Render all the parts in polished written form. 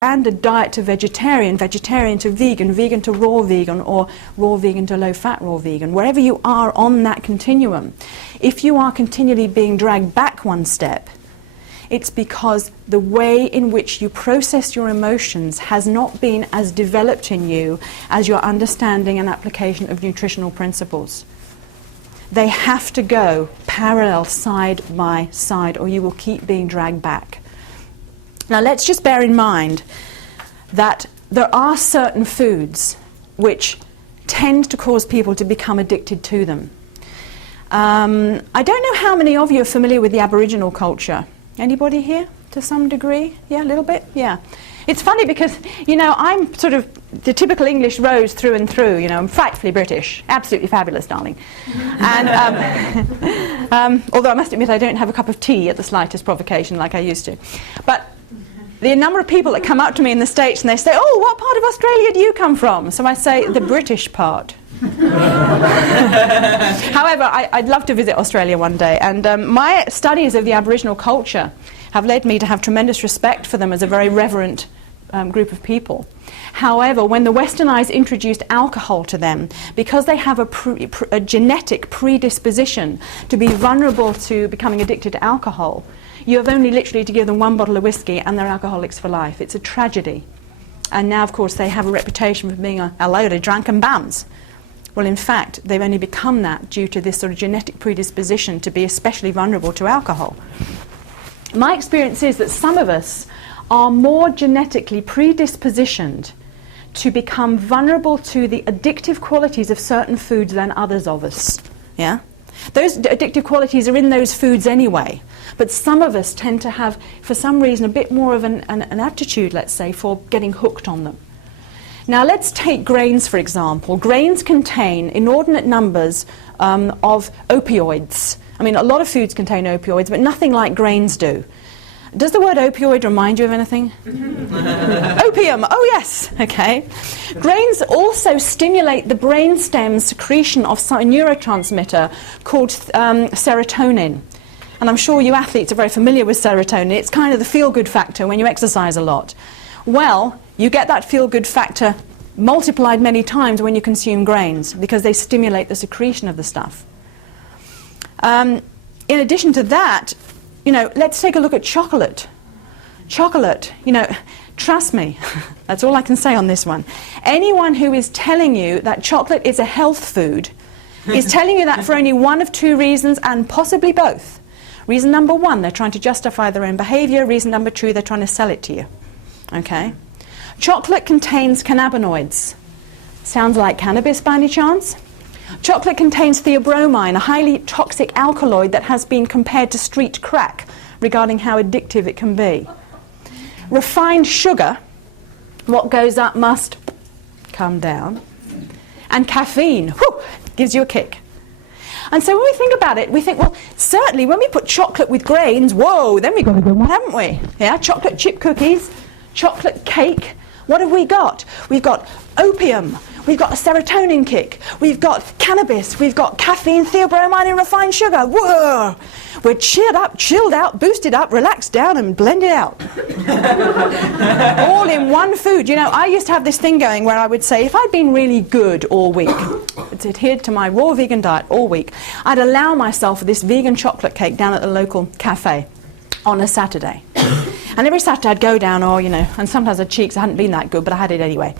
standard diet to vegetarian, vegetarian to vegan, vegan to raw vegan, or raw vegan to low fat raw vegan, wherever you are on that continuum, if you are continually being dragged back one step, it's because the way in which you process your emotions has not been as developed in you as your understanding and application of nutritional principles. They have to go parallel, side by side, or you will keep being dragged back. Now let's just bear in mind that there are certain foods which tend to cause people to become addicted to them. I don't know how many of you are familiar with the Aboriginal culture. Anybody here to some degree? Yeah, a little bit? Yeah. It's funny because, you know, I'm sort of the typical English rose through and through, you know, I'm frightfully British. Absolutely fabulous, darling. And although I must admit I don't have a cup of tea at the slightest provocation like I used to. But the number of people that come up to me in the States and they say, oh, what part of Australia do you come from? So I say, the British part. However, I'd love to visit Australia one day, and my studies of the Aboriginal culture have led me to have tremendous respect for them as a very reverent group of people. However, when the Westernized introduced alcohol to them, because they have a genetic predisposition to be vulnerable to becoming addicted to alcohol, you have only literally to give them one bottle of whiskey and they're alcoholics for life. It's a tragedy. And now, of course, they have a reputation for being a load of drunken bums. Well, in fact, they've only become that due to this sort of genetic predisposition to be especially vulnerable to alcohol. My experience is that some of us are more genetically predispositioned to become vulnerable to the addictive qualities of certain foods than others of us. Yeah? Those addictive qualities are in those foods anyway, but some of us tend to have, for some reason, a bit more of an aptitude, let's say, for getting hooked on them. Now let's take grains, for example. Grains contain inordinate numbers of opioids. I mean, a lot of foods contain opioids, but nothing like grains do. Does the word opioid remind you of anything? Opium, oh yes, okay. Grains also stimulate the brainstem secretion of a neurotransmitter called serotonin. And I'm sure you athletes are very familiar with serotonin. It's kind of the feel-good factor when you exercise a lot. Well, you get that feel-good factor multiplied many times when you consume grains because they stimulate the secretion of the stuff. In addition to that, you know, let's take a look at chocolate. Chocolate, you know, trust me, that's all I can say on this one. Anyone who is telling you that chocolate is a health food is telling you that for only one of two reasons, and possibly both. Reason number one, they're trying to justify their own behavior. Reason number two, they're trying to sell it to you. Okay? Chocolate contains cannabinoids. Sounds like cannabis by any chance? Chocolate contains theobromine, a highly toxic alkaloid that has been compared to street crack regarding how addictive it can be. Refined sugar, what goes up must come down. And caffeine, whew, gives you a kick. And so when we think about it, we think, well, certainly when we put chocolate with grains, whoa, then we've got a good one, haven't we? Yeah, chocolate chip cookies, chocolate cake. What have we got? We've got opium, we've got a serotonin kick, we've got cannabis, we've got caffeine, theobromine and refined sugar. Whoa! We're cheered up, chilled out, boosted up, relaxed down and blended out. All in one food. You know, I used to have this thing going where I would say if I'd been really good all week, adhered to my raw vegan diet all week, I'd allow myself this vegan chocolate cake down at the local cafe on a Saturday. And every Saturday I'd go down, or, you know, and sometimes I'd cheeks, I hadn't been that good, but I had it anyway.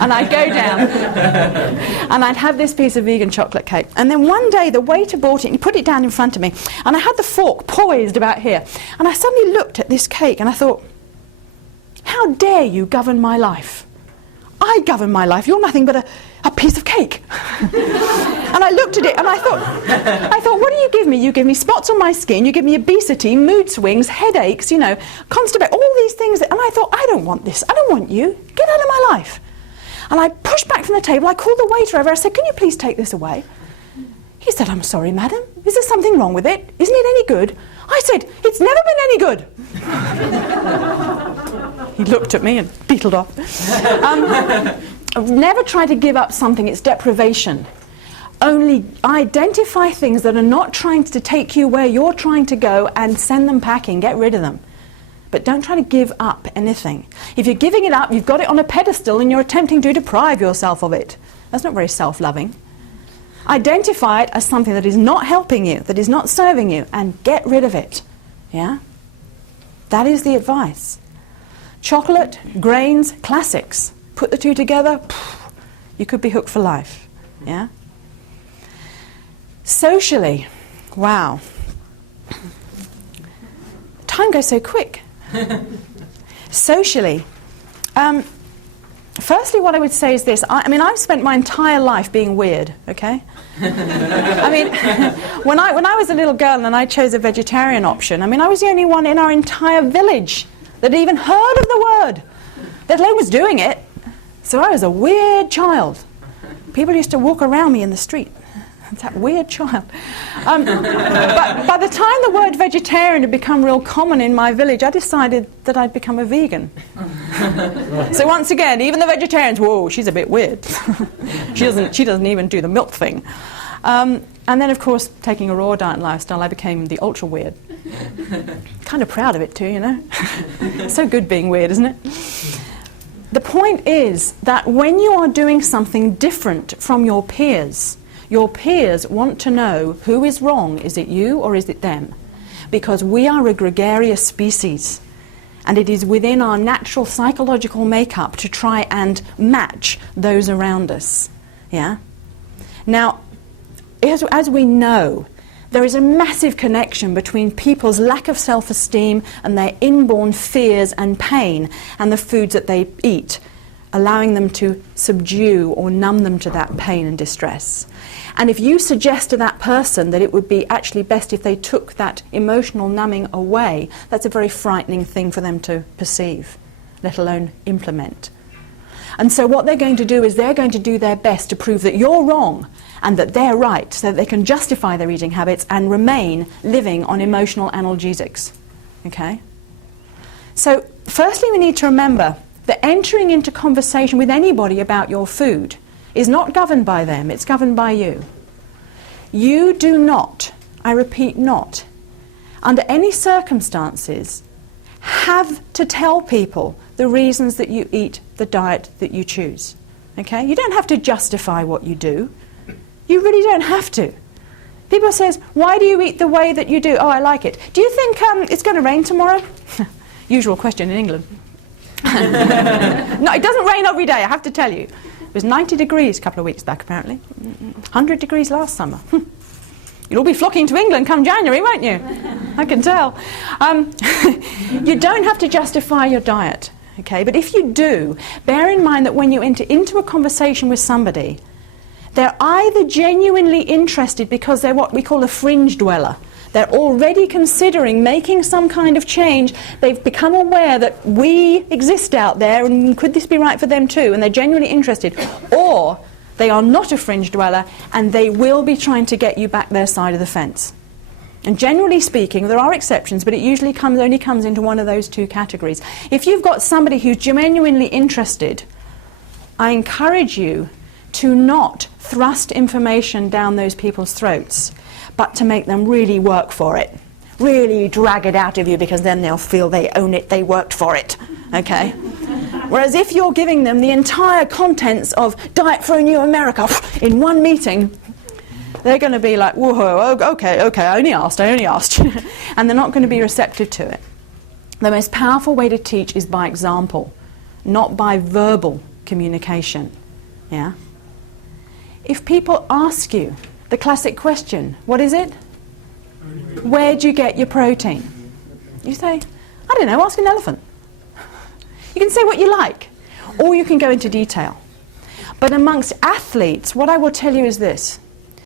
And I'd go down, and I'd have this piece of vegan chocolate cake. And then one day the waiter brought it, and he put it down in front of me, and I had the fork poised about here. And I suddenly looked at this cake, and I thought, how dare you govern my life? I govern my life, you're nothing but a piece of cake. And I looked at it and I thought, what do you give me? You give me spots on my skin, you give me obesity, mood swings, headaches, you know, constipation, all these things. And I thought, I don't want this, I don't want you, get out of my life. And I pushed back from the table, I called the waiter over, I said, can you please take this away? He said, I'm sorry, madam, is there something wrong with it? Isn't it any good? I said, it's never been any good. He looked at me and beetled off. Never try to give up something, it's deprivation. Only identify things that are not trying to take you where you're trying to go and send them packing, get rid of them. But but don't try to give up anything. If you're giving it up, you've got it on a pedestal and you're attempting to deprive yourself of it. That's not very self-loving. Identify it as something that is not helping you, that is not serving you, and get rid of it. Yeah? That is the advice. Chocolate, grains, classics. Put the two together, you could be hooked for life. Yeah? Socially, wow. Time goes so quick. Socially, firstly, what I would say is this. I mean, I've spent my entire life being weird, okay? I mean, when I was a little girl and I chose a vegetarian option, I mean, I was the only one in our entire village that had even heard of the word, let alone was doing it. So I was a weird child. People used to walk around me in the street. That weird child. But by the time the word vegetarian had become real common in my village, I decided that I'd become a vegan. So once again, even the vegetarians, whoa, she's a bit weird. She doesn't even do the milk thing. And then, of course, taking a raw diet lifestyle, I became the ultra weird. Kind of proud of it too, you know. So good being weird, isn't it? The point is that when you are doing something different from your peers want to know who is wrong. Is it you or is it them? Because we are a gregarious species, and it is within our natural psychological makeup to try and match those around us. Yeah? Now, as we know, there is a massive connection between people's lack of self-esteem and their inborn fears and pain and the foods that they eat, allowing them to subdue or numb them to that pain and distress. And if you suggest to that person that it would be actually best if they took that emotional numbing away, that's a very frightening thing for them to perceive, let alone implement. And so what they're going to do is they're going to do their best to prove that you're wrong and that they're right, so that they can justify their eating habits and remain living on emotional analgesics. Okay? So firstly, we need to remember that entering into conversation with anybody about your food is not governed by them, it's governed by you. You do not, I repeat not, under any circumstances, have to tell people the reasons that you eat the diet that you choose. Okay? You don't have to justify what you do. You really don't have to. People says, why do you eat the way that you do? Oh, I like it. Do you think it's going to rain tomorrow? Usual question in England. No, it doesn't rain every day, I have to tell you. It was 90 degrees a couple of weeks back, apparently. 100 degrees last summer. You'll all be flocking to England come January, won't you? I can tell. You don't have to justify your diet, okay? But if you do, bear in mind that when you enter into a conversation with somebody, they're either genuinely interested because they're what we call a fringe dweller. They're already considering making some kind of change. They've become aware that we exist out there and could this be right for them too, and they're genuinely interested. Or they are not a fringe dweller and they will be trying to get you back their side of the fence. And generally speaking, there are exceptions, but it usually only comes into one of those two categories. If you've got somebody who's genuinely interested, I encourage you to not thrust information down those people's throats, but to make them really work for it. Really drag it out of you, because then they'll feel they own it, they worked for it. Okay? Whereas if you're giving them the entire contents of Diet for a New America in one meeting, they're going to be like, whoa, okay, I only asked. And they're not going to be receptive to it. The most powerful way to teach is by example, not by verbal communication. Yeah? If people ask you the classic question, what is it? Where do you get your protein? You say, I don't know, ask an elephant. You can say what you like, or you can go into detail. But amongst athletes, what I will tell you is this.